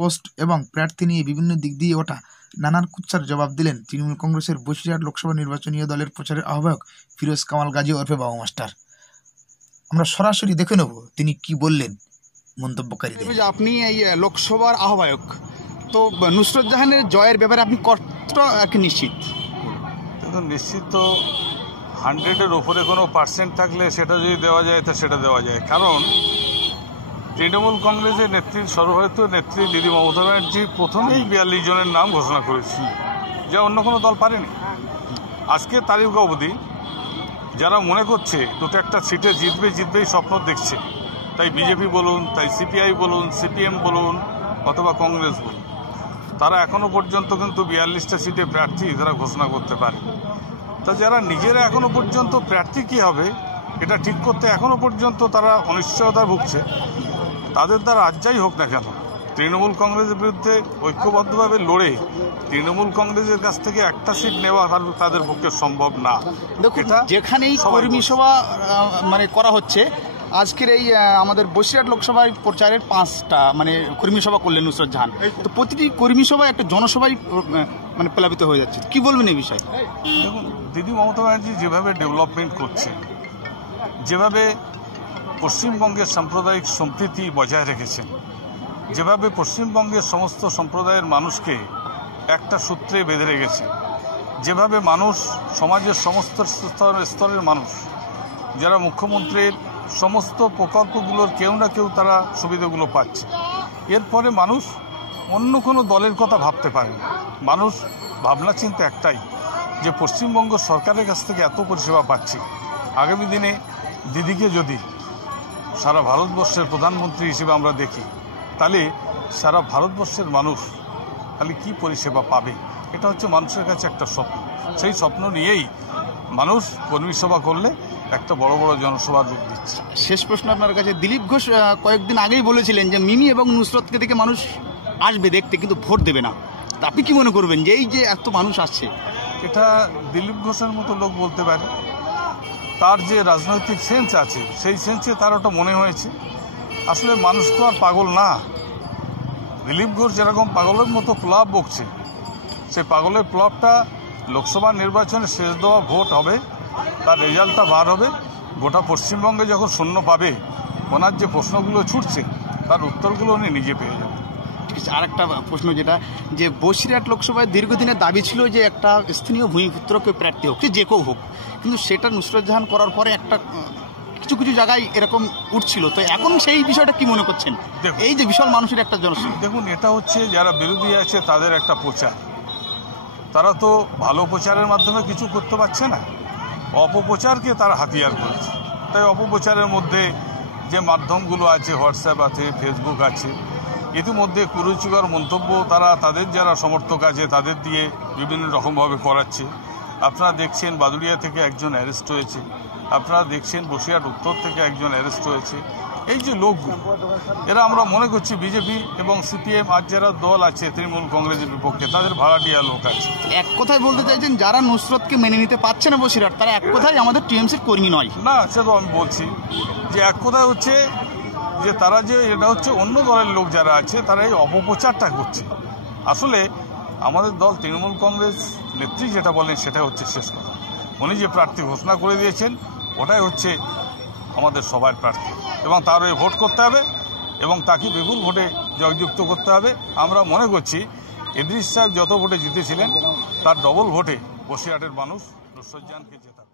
Post এবং প্রার্থী নিয়ে বিভিন্ন দিক দিয়ে ওঠা নানান কুৎসার জবাব দিলেন তৃণমূল কংগ্রেসের বসিরহাট লোকসভা নির্বাচনীয় দলের প্রচারের আহ্বায়ক ফিরোজ কামাল গাজী ওরফে বাবু মাস্টার। আমরা সরাসরি দেখে নেব তিনি কি বললেন মন্তব্যকারীদের। আপনি এই লোকসভার আহ্বায়ক, তো নুসরত জাহানের জয়ের ব্যাপারে আপনি কতটা নিশ্চিত? দেখুন, নিশ্চিত তো 100-এর উপরে কোনো পার্সেন্ট থাকলে সেটা যদি দেওয়া যায় তা সেটা দেওয়া যায়। কারণ তৃণমূল কংগ্রেসের নেত্রী, সর্বভারত নেত্রী দিদি মমতা ব্যানার্জি প্রথমেই 42 জনের নাম ঘোষণা করেছিল, যা অন্য কোনো দল পারেনি। আজকে তারিখ অবধি যারা মনে করছে দুটো একটা সিটে জিতবেই স্বপ্ন দেখছে, তাই বিজেপি বলুন, তাই সিপিআই বলুন, সিপিএম বলুন অথবা কংগ্রেস বলুন, তারা এখনও পর্যন্ত কিন্তু 42টা সিটে প্রার্থী তারা ঘোষণা করতে পারে। তা যারা নিজেরা এখনও পর্যন্ত প্রার্থী কী হবে এটা ঠিক করতে এখনও পর্যন্ত তারা অনিশ্চয়তা ভুগছে, তাদের দ্বারা আজ যাই হোক না কেন তৃণমূল কংগ্রেসের বিরুদ্ধে ঐক্যবদ্ধভাবে লড়ে তৃণমূল কংগ্রেসের কাছ থেকে একটা সিট নেওয়া তাদের পক্ষে সম্ভব না। যেখানেই কর্মী সভা করা হচ্ছে, আজকের এই আমাদের বসিরহাট লোকসভায় প্রচারের 5টা কর্মী সভা করলেন নুসরত জাহান, তো প্রতিটি কর্মী সভায় একটা জনসভায় প্লাবিত হয়ে যাচ্ছে। কি বলবেন এই বিষয়ে? দেখুন, দিদি মমতা ব্যানার্জি যেভাবে ডেভেলপমেন্ট করছে, যেভাবে পশ্চিমবঙ্গের সাম্প্রদায়িক সম্প্রীতি বজায় রেখেছেন, যেভাবে পশ্চিমবঙ্গের সমস্ত সম্প্রদায়ের মানুষকে একটা সূত্রে বেঁধে রেখেছে, যেভাবে মানুষ, সমাজের সমস্ত স্তরের মানুষ যারা মুখ্যমন্ত্রীর সমস্ত প্রকল্পগুলোর কেউ না কেউ তারা সুবিধাগুলো পাচ্ছে, এরপরে মানুষ অন্য কোনো দলের কথা ভাবতে পারে না। মানুষ ভাবনা চিন্তা একটাই, যে পশ্চিমবঙ্গ সরকারের কাছ থেকে এত পরিষেবা পাচ্ছি, আগামী দিনে দিদিকে যদি সারা ভারতবর্ষের প্রধানমন্ত্রী হিসেবে আমরা দেখি, তাহলে সারা ভারতবর্ষের মানুষ তাহলে কী পরিষেবা পাবে, এটা হচ্ছে মানুষের কাছে একটা স্বপ্ন। সেই স্বপ্ন নিয়েই মানুষ কর্মী সভা করলে একটা বড় বড় জনসভার রূপ দিচ্ছে। শেষ প্রশ্ন আপনার কাছে, দিলীপ ঘোষ কয়েকদিন আগেই বলেছিলেন যে মিমি এবং নুসরতকে দেখে মানুষ আসবে দেখতে, কিন্তু ভোট দেবে না। তা আপনি কি মনে করবেন যে এই যে এত মানুষ আসছে? এটা দিলীপ ঘোষের মতো লোক বলতে পারে, তার যে রাজনৈতিক সেন্স আছে সেই সেন্সে তার ওটা মনে হয়েছে। আসলে মানুষ তো আর পাগল না। দিলীপ ঘোষ যেরকম পাগলের মতো প্লাব বকছে, সেই পাগলের প্লাবটা লোকসভা নির্বাচনে শেষ দেওয়া ভোট হবে, তার রেজাল্টটা বার হবে, গোটা পশ্চিমবঙ্গে যখন শূন্য পাবে, ওনার যে প্রশ্নগুলো ছুটছে তার উত্তরগুলো উনি নিজে পেয়ে যাবেন। ঠিক আছে, আর একটা প্রশ্ন, যেটা যে বসিরহাট লোকসভায় দীর্ঘদিনের দাবি ছিল যে একটা স্থানীয় ভূমিপুত্রকে প্রার্থী হোক, যে কেউ হোক, কিন্তু সেটা নুসরত জাহান করার পরে একটা কিছু কিছু জায়গায় এরকম উঠছিল। তো এখন সেই বিষয়টা কি মনে করছেন, এই যে বিশাল মানুষের একটা জনসংখ্যা? দেখুন, এটা হচ্ছে যারা বিরোধী আছে তাদের একটা প্রচার, তারা তো ভালো প্রচারের মাধ্যমে কিছু করতে পারছে না, অপপ্রচারকে তারা হাতিয়ার করেছে। তাই অপপ্রচারের মধ্যে যে মাধ্যমগুলো আছে, হোয়াটসঅ্যাপ আছে, ফেসবুক আছে, ইতিমধ্যে কুরুচিকর মন্তব্য তারা তাদের যারা সমর্থক আছে তাদের দিয়ে বিভিন্ন রকমভাবে করাচ্ছে। আপনারা দেখছেন বাদুড়িয়া থেকে একজন অ্যারেস্ট হয়েছে, আপনারা দেখছেন বসিরহাট উত্তর থেকে একজন অ্যারেস্ট হয়েছে। এই যে লোকগুলো, এরা আমরা মনে করছি বিজেপি এবং সিপিএম আর যারা দল আছে তৃণমূল কংগ্রেসের বিপক্ষে, তাদের ভাড়াটিয়া লোক আছে। এক কথায় বলতে চাইছেন যারা নুসরতকে মেনে নিতে পারছে না বসিরহাট, তারা এক কথায় আমাদের টিএমসির কর্মী নয়? না, সে তো আমি বলছি যে এক কথায় হচ্ছে যে তারা যে এটা হচ্ছে অন্য দলের লোক যারা আছে তারা এই অপপ্রচারটা করছে। আসলে আমাদের দল তৃণমূল কংগ্রেস নেত্রী যেটা বলেন সেটা হচ্ছে শেষ কথা। উনি যে প্রার্থী ঘোষণা করে দিয়েছেন ওটাই হচ্ছে আমাদের সবার প্রার্থী, এবং তার ওই ভোট করতে হবে এবং তাকে বিপুল ভোটে জয়যুক্ত করতে হবে। আমরা মনে করছি ইদ্রিস সাহেব যত ভোটে জিতেছিলেন তার ডবল ভোটে বসিরহাটের মানুষ নুসরত জাহানকে জেতাবে।